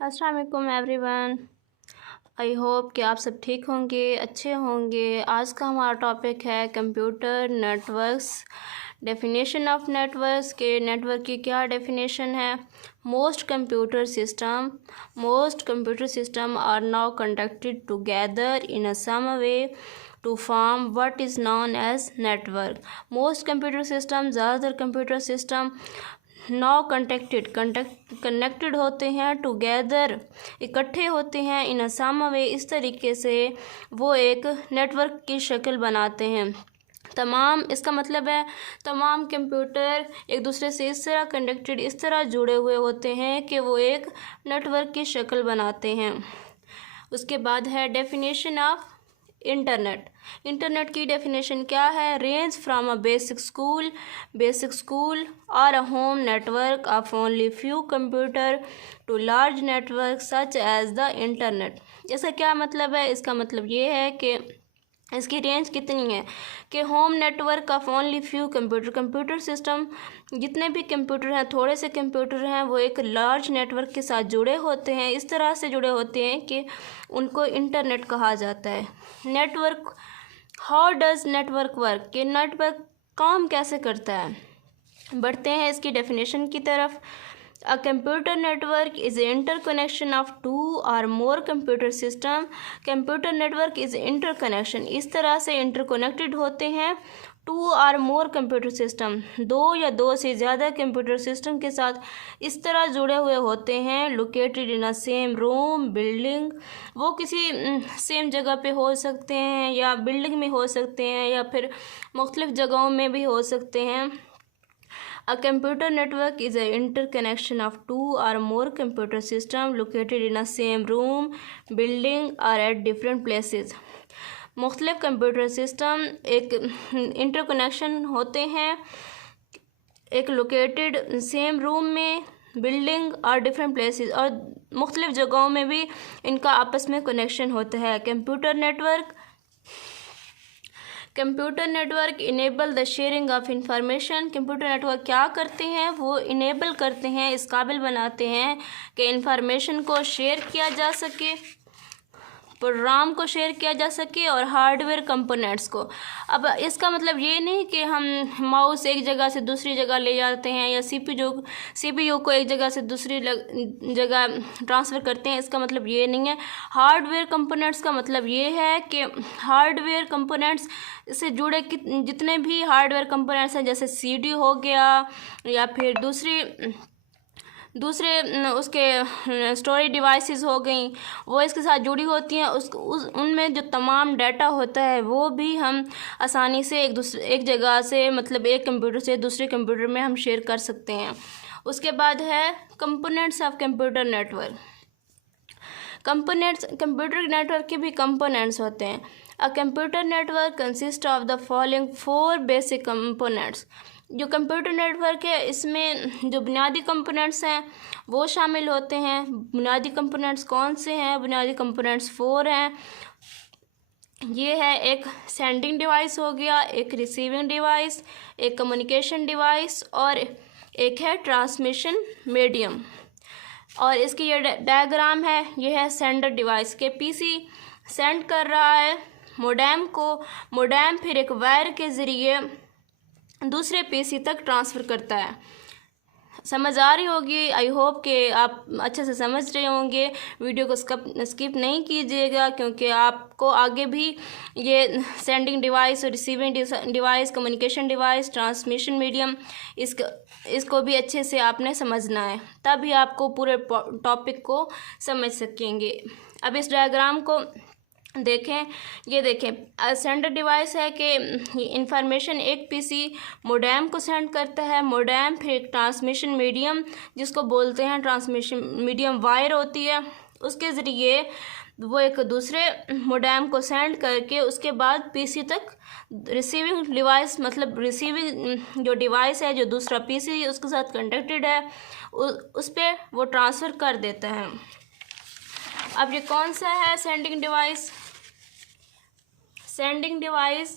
अस्सलाम वालेकुम everyone. I hope कि आप सब ठीक होंगे, अच्छे होंगे। आज का हमारा टॉपिक है computer networks. Definition of networks के नेटवर्क की क्या डेफिनेशन है। Most computer system are now conducted together in a some way to form what is known as network. Most computer system, ज़्यादातर कंप्यूटर सिस्टम नाउ कनेक्टेड होते हैं, together इकट्ठे होते हैं, इन सम वे इस तरीके से वो एक नेटवर्क की शक्ल बनाते हैं। इसका मतलब है तमाम कंप्यूटर एक दूसरे से इस तरह कनेक्टेड, इस तरह जुड़े हुए होते हैं कि वो एक नेटवर्क की शक्ल बनाते हैं। उसके बाद है डेफिनेशन ऑफ इंटरनेट की डेफिनेशन क्या है। Range from a basic school और a home network of only few computer to large network such as the internet. इसका क्या मतलब है। इसका मतलब ये है कि इसकी रेंज कितनी है कि home network of only few computer system, जितने भी कंप्यूटर हैं, थोड़े से कंप्यूटर हैं, वो एक लार्ज नेटवर्क के साथ जुड़े होते हैं, इस तरह से जुड़े होते हैं कि उनको इंटरनेट कहा जाता है। Network, how does network work, कि नेटवर्क काम कैसे करता है। बढ़ते हैं इसकी डेफिनेशन की तरफ। A computer network is the interconnection of two or more computer system. Computer network is interconnection, इस तरह से इंटरकनेक्टेड होते हैं टू और मोर कंप्यूटर सिस्टम, दो या दो से ज़्यादा कंप्यूटर सिस्टम के साथ इस तरह जुड़े हुए होते हैं। Located in a same room building, वो किसी सेम जगह पे हो सकते हैं या बिल्डिंग में हो सकते हैं या फिर मुख्तलिफ जगहों में भी हो सकते हैं। A computer network is an interconnection of two or more computer systems located in a same room, building or at different places. मुख्तलिफ कंप्यूटर सिस्टम एक इंटरकनेक्शन होते हैं, एक लोकेटेड सेम रूम में, बिल्डिंग और डिफरेंट प्लेसेस, और मुख्तलिफ जगहों में भी इनका आपस में कनेक्शन होता है। Computer network enable the sharing of information. Computer network क्या करते हैं, वो इनेबल करते हैं, इस काबिल बनाते हैं कि इंफॉर्मेशन को शेयर किया जा सके, प्रोग्राम को शेयर किया जा सके और हार्डवेयर कंपोनेंट्स को। अब इसका मतलब ये नहीं कि हम माउस एक जगह से दूसरी जगह ले जाते हैं या सीपीयू को एक जगह से दूसरी जगह ट्रांसफ़र करते हैं, इसका मतलब ये नहीं है। हार्डवेयर कंपोनेंट्स का मतलब ये है कि हार्डवेयर कंपोनेंट्स से जुड़े जितने भी हार्डवेयर कंपोनेंट्स हैं, जैसे सीडी हो गया या फिर दूसरे उसके स्टोरेज डिवाइसेस हो गई, वो इसके साथ जुड़ी होती हैं। उनमें जो तमाम डाटा होता है वो भी हम आसानी से एक जगह से, मतलब एक कंप्यूटर से दूसरे कंप्यूटर में हम शेयर कर सकते हैं। उसके बाद है components of computer network. Computer network के भी कंपोनेंट्स होते हैं। अ computer network consist of the following 4 basic components. जो कंप्यूटर नेटवर्क है इसमें जो बुनियादी कंपोनेंट्स हैं वो शामिल होते हैं। बुनियादी कंपोनेंट्स कौन से हैं? बुनियादी कंपोनेंट्स 4 हैं। ये है एक सेंडिंग डिवाइस हो गया, एक रिसीविंग डिवाइस, एक कम्युनिकेशन डिवाइस और एक है ट्रांसमिशन मीडियम। और इसकी ये डायग्राम है, ये है सेंडर डिवाइस के पीसी सेंड कर रहा है मोडेम को, मोडेम फिर एक वायर के ज़रिए दूसरे पीसी तक ट्रांसफ़र करता है। समझ आ रही होगी, आई होप कि आप अच्छे से समझ रहे होंगे। वीडियो को स्किप नहीं कीजिएगा क्योंकि आपको आगे भी ये सेंडिंग डिवाइस और receiving device, communication device, transmission medium, इसको भी अच्छे से आपने समझना है, तभी आपको पूरे टॉपिक को समझ सकेंगे। अब इस डायग्राम को देखें, ये देखें सेंडर डिवाइस है कि इंफॉर्मेशन एक पीसी मोडेम को सेंड करता है। मोडेम फिर एक ट्रांसमिशन मीडियम, जिसको बोलते हैं ट्रांसमिशन मीडियम वायर होती है, उसके ज़रिए वो एक दूसरे मोडेम को सेंड करके उसके बाद पीसी तक रिसीविंग डिवाइस, मतलब रिसीविंग जो डिवाइस है, जो दूसरा पीसी उसके साथ कनेक्टेड है, उस पर वो ट्रांसफ़र कर देता है। अब ये कौन सा है sending device? Sending device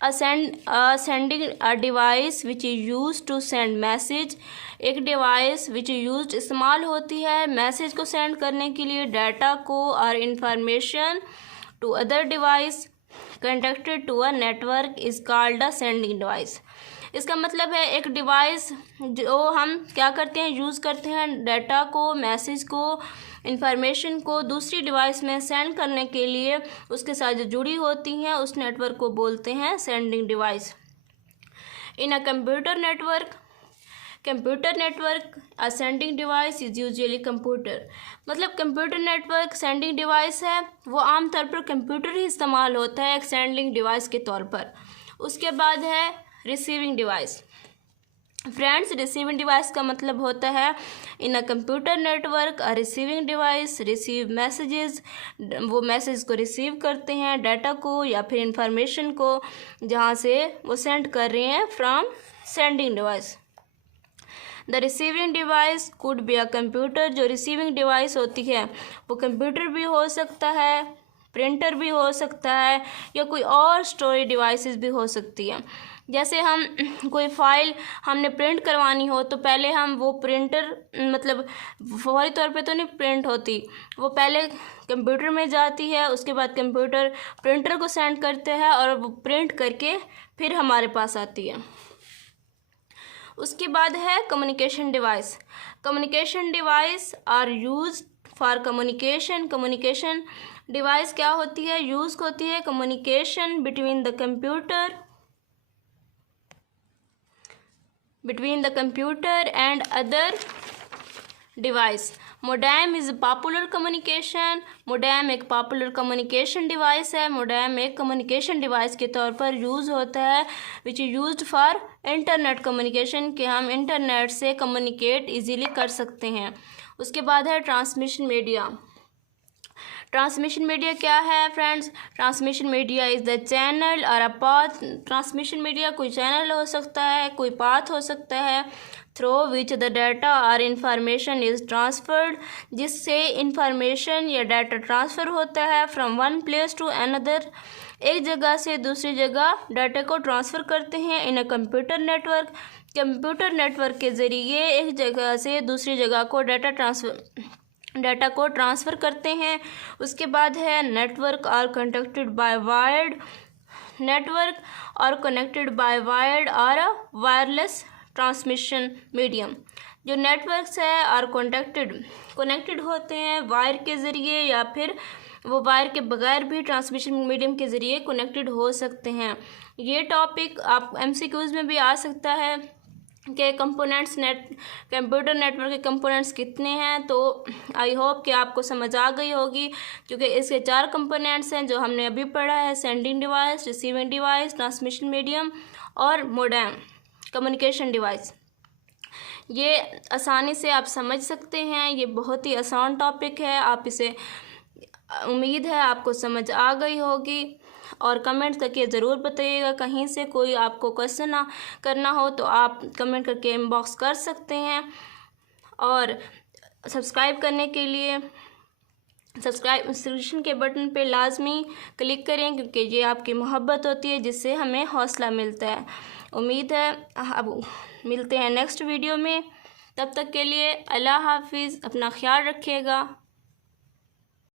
sending a device which is use to send message, एक डिवाइस विच यूज इस्तेमाल होती है मैसेज को सेंड करने के लिए, डाटा को और information to other device conducted to a network is called a sending device. इसका मतलब है एक डिवाइस जो हम क्या करते हैं, यूज़ करते हैं डाटा को, मैसेज को, इंफॉर्मेशन को दूसरी डिवाइस में सेंड करने के लिए, उसके साथ जो जुड़ी होती हैं उस नेटवर्क को बोलते हैं sending device. In a computer network a sending device is usually computer. मतलब कंप्यूटर नेटवर्क सेंडिंग डिवाइस है, वो आमतौर पर कंप्यूटर ही इस्तेमाल होता है एक सेंडिंग डिवाइस के तौर पर। उसके बाद है receiving device. Friends, receiving device का मतलब होता है in a computer network a receiving device receive messages, वो मैसेज को रिसीव करते हैं, डाटा को या फिर इंफॉर्मेशन को जहाँ से वो सेंड कर रहे हैं from sending device. The receiving device could be a computer, जो रिसीविंग डिवाइस होती है वो कंप्यूटर भी हो सकता है, प्रिंटर भी हो सकता है, या कोई और स्टोरेज डिवाइसेस भी हो सकती है। जैसे हम कोई फ़ाइल हमने प्रिंट करवानी हो तो पहले हम वो प्रिंटर, मतलब फौरी तौर पे तो नहीं प्रिंट होती, वो पहले कंप्यूटर में जाती है, उसके बाद कंप्यूटर प्रिंटर को सेंड करते हैं और वो प्रिंट करके फिर हमारे पास आती है। उसके बाद है communication device. Communication device are use for communication. Communication device क्या होती है, यूज़ होती है communication between the computer and other device. Modem is popular communication. Modem एक पॉपुलर कम्युनिकेशन डिवाइस है। मोडेम एक कम्युनिकेशन डिवाइस के तौर पर यूज़ होता है which is used for internet communication, कि हम इंटरनेट से कम्युनिकेट इजीली कर सकते हैं। उसके बाद है ट्रांसमिशन मीडिया। ट्रांसमिशन मीडिया क्या है friends? Transmission media is the channel और अ पाथ। ट्रांसमिशन मीडिया कोई चैनल हो सकता है, कोई पाथ हो सकता है, थ्रू विच द डाटा और इंफॉर्मेशन इज़ ट्रांसफर्ड, जिससे इंफॉर्मेशन या डाटा ट्रांसफ़र होता है from one place to another, एक जगह से दूसरी जगह डाटा को ट्रांसफ़र करते हैं in a computer network. Computer network के ज़रिए एक जगह से दूसरी जगह को डाटा को ट्रांसफ़र करते हैं। उसके बाद है network are connected by wired. Network और कनेक्टेड बाय वायर्ड और वायरलेस ट्रांसमिशन मीडियम। जो नेटवर्क्स है और कनेक्टेड होते हैं वायर के ज़रिए, या फिर वो वायर के बगैर भी ट्रांसमिशन मीडियम के ज़रिए कनेक्टेड हो सकते हैं। ये टॉपिक आप MCQs में भी आ सकता है कि कंप्यूटर नेटवर्क के कंपोनेंट्स कितने हैं। तो आई होप कि आपको समझ आ गई होगी, क्योंकि इसके 4 कंपोनेंट्स हैं जो हमने अभी पढ़ा है: sending device, receiving device, transmission medium और मोडेम कम्युनिकेशन डिवाइस। ये आसानी से आप समझ सकते हैं, ये बहुत ही आसान टॉपिक है। आप इसे, उम्मीद है आपको समझ आ गई होगी, और कमेंट करके ज़रूर बताइएगा। कहीं से कोई आपको क्वेश्चन करना हो तो आप कमेंट करके इनबॉक्स कर सकते हैं। और सब्सक्राइब करने के लिए सब्सक्रिप्शन के बटन पे लाजमी क्लिक करें, क्योंकि ये आपकी मोहब्बत होती है जिससे हमें हौसला मिलता है। उम्मीद है अब मिलते हैं नेक्स्ट वीडियो में। तब तक के लिए अल्लाह हाफिज़, अपना ख्याल रखिएगा।